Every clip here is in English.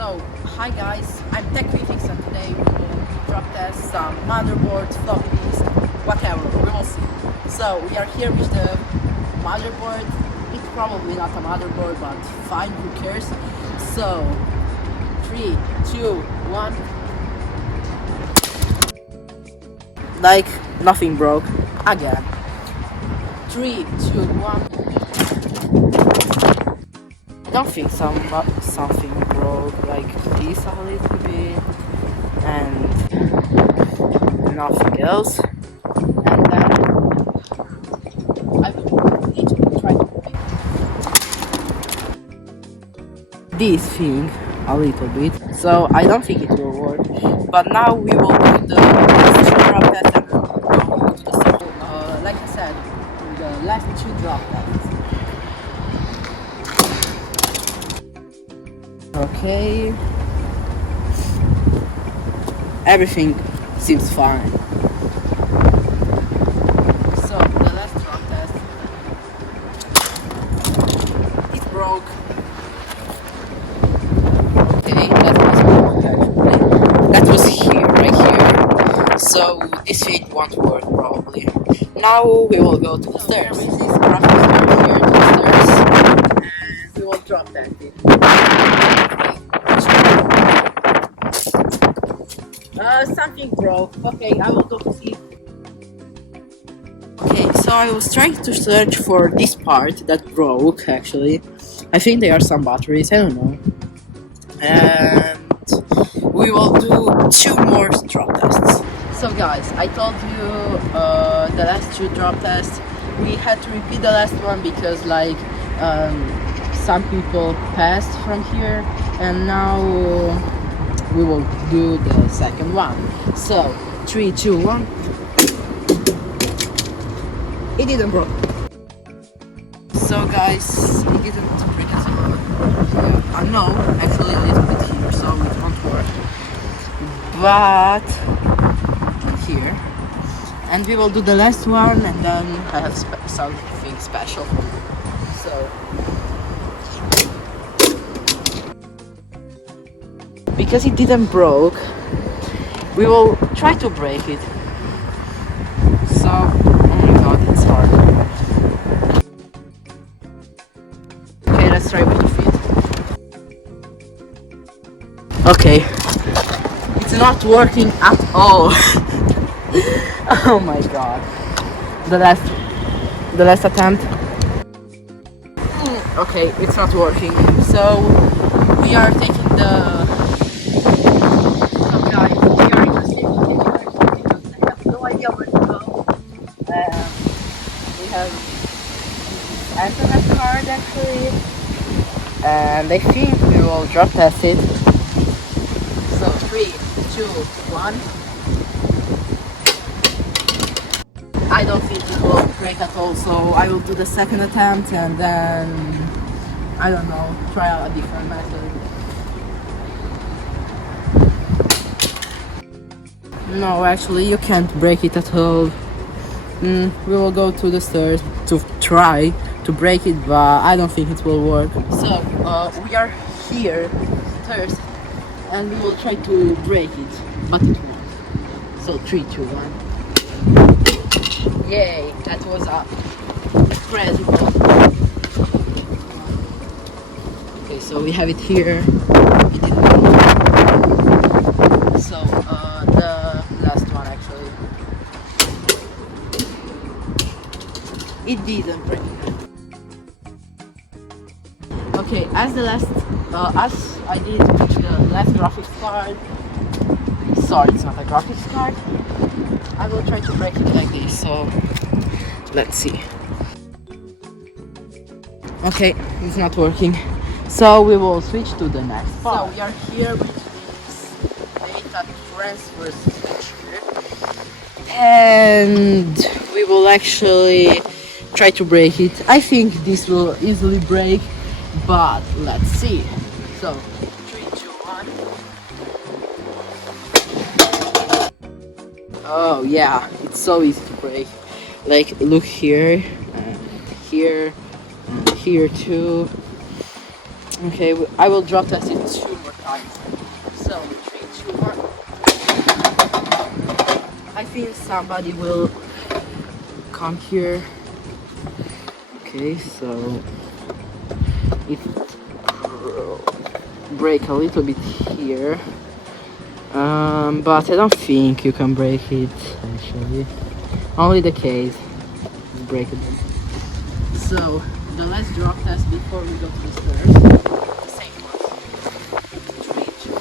So, hi guys, I'm TechCritics and today we will drop test some motherboards, floppies, whatever, we will see. So, we are here with the motherboard. It's probably not a motherboard, but fine, who cares? So, 3, 2, 1. Like, nothing broke. Again. 3, 2, 1. I don't think something broke like this a little bit and nothing else, and then I will need to try to pick this thing a little bit, so I don't think it will work, but now we will do the drop test and go to the circle. Like I said, the last two drop tests. Okay, everything seems fine. So the last drop test, it broke. Okay, that was actually, that was here, right here. So this thing won't work probably. Now we will go to the stairs. There is this graphic here to the stairs, and we will drop that thing. Something broke. Okay, I will go to see. Okay, so I was trying to search for this part that broke actually. I think there are some batteries, I don't know. And we will do 2 more drop tests. So guys, I told you the last 2 drop tests, we had to repeat the last one because like some people passed from here, and now we will do the second one. So 3, 2, 1. It didn't broke. So guys, it didn't break at all. No, actually a little bit here, so it won't work. But here, and we will do the last one, and then I have something special for you. So. Because it didn't broke, we will try to break it. So, oh my god, it's hard. Okay, let's try with the feet. Okay, it's not working at all. Oh my god. The last attempt. Okay, it's not working. So we are taking the. We have SMS card actually, and I think we will drop test it. So 3, 2, 1. I don't think it will break at all, so I will do the second attempt and then I don't know, try out a different method. No, actually you can't break it at all. We will go to the stairs to try to break it, but I don't think it will work. So we are here, stairs, and we will try to break it, but it won't. So 3, 2, 1. Yay! That was incredible. Okay, so we have it here. It didn't work. So the last one actually. It didn't break. Okay, as I did with the last graphics card. Sorry, it's not a graphics card. I will try to break it like this. So let's see. Okay, it's not working. So we will switch to the next part. So we are here with this data transfer switcher, and we will actually try to break it. I think this will easily break, but let's see. So 3, 2, 1. Oh yeah, it's so easy to break. Like look here, here, here too. Okay, I will drop test it 2 more times. think somebody will come here. Okay, so it break a little bit here, but I don't think you can break it actually. Only the case is breakable. So the last drop test before we go to the stairs. Same one. 3, 2,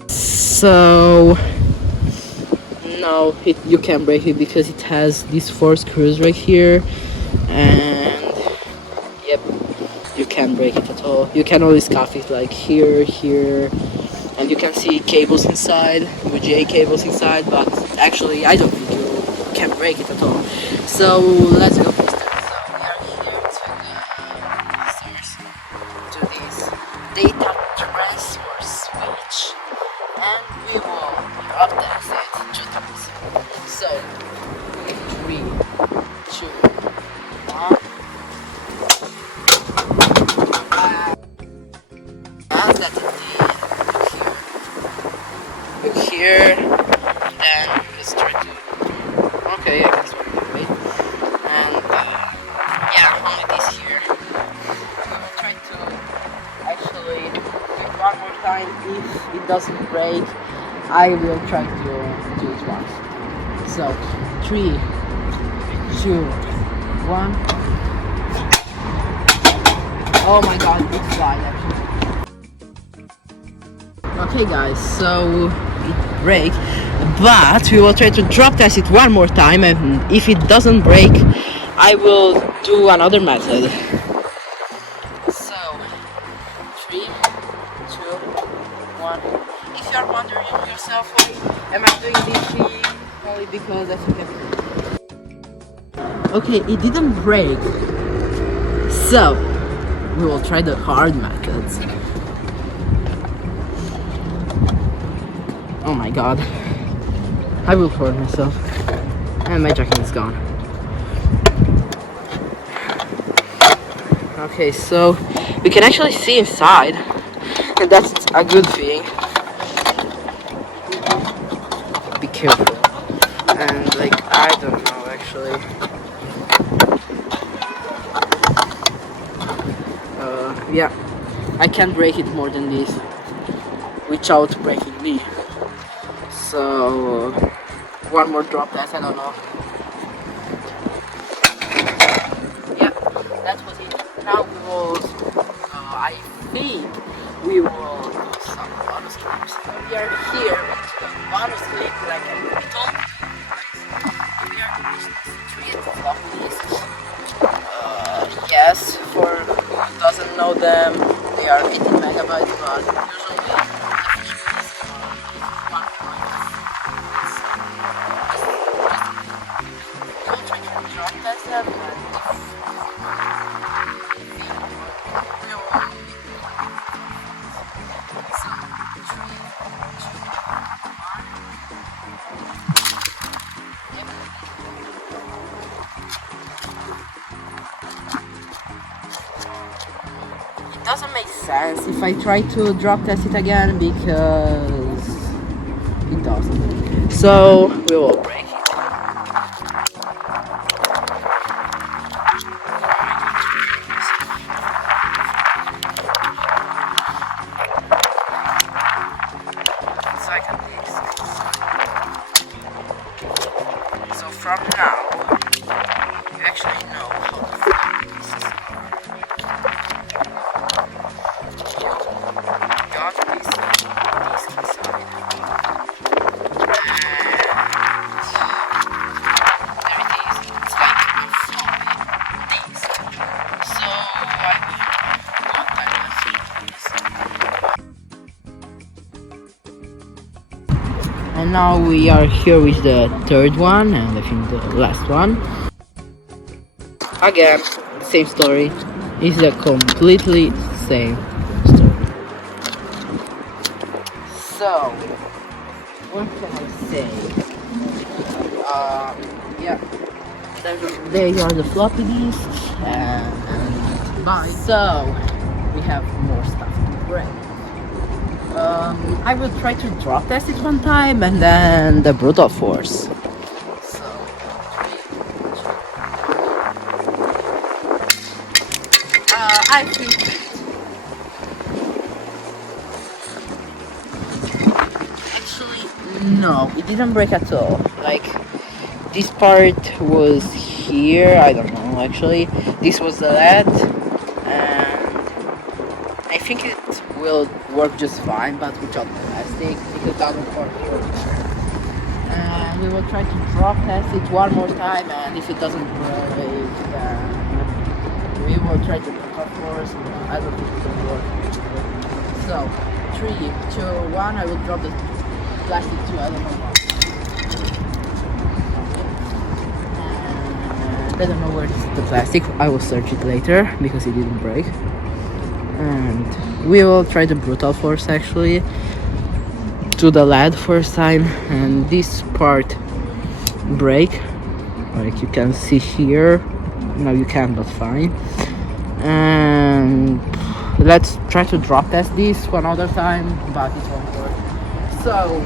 1. So no, you can't break it because it has these 4 screws right here, and yep, you can't break it at all. You can only scuff it like here, and you can see cables inside, UGA cables inside, but actually I don't think you can break it at all. So let's go to the stairs. So we are here to this data transfer switch, and we will drop test it 2 times. So 3, 2, 1. And that's it. Look here, then let's try to. Okay, I guess we're good, wait. And yeah, only this here. We will try to actually do it one more time. If it doesn't break, I will try to do it once. So 3, 2, 1. Oh my god, it's fine actually. Okay guys, so it break, but we will try to drop test it one more time, and if it doesn't break, I will do another method. So 3, 2, 1. If you are wondering yourself, why am I doing this thing? Only because I think okay, it didn't break, so we will try the hard methods. Oh my god, I will hurt myself, and my jacket is gone. Okay, so we can actually see inside, and that's a good thing. Be careful, and like, I don't know actually. Yeah, I can't break it more than this without breaking me. So one more drop test, I don't know. Yeah, that was it. Now we will, I think we will do some bonus clips. We are here with the bonus clip like a little. We are using 3 floppy disks. Yes, for who doesn't know them, they are 18 megabytes, but usually it doesn't make sense if I try to drop test it again because it doesn't. So we will break it. So from now, you actually know how to flip pieces are. You got this disc inside. And there it is. It's like a floppy disc. So I will not and now we are here with the third one, and I think the last one. Again, same story. It's a completely same story. So, what can I say? Yeah, there are the floppy disks, and bye. So, we have more stuff to break. I will try to drop test it one time and then the brutal force. So, I think actually no, it didn't break at all. Like this part was here. I don't know actually. This was the LED, and I think it will work just fine, but without plastic because doesn't work here. And we will try to drop test it one more time, and if it doesn't break, then we will try to cut force. I don't think it will work. So, 3, 2, 1. I will drop the plastic too. I don't know why. And I don't know where is the plastic. I will search it later because it didn't break. And we will try the brutal force actually to the LED first time, and this part break, like you can see here. Now you can, but fine. And let's try to drop test this one other time, but it won't work. So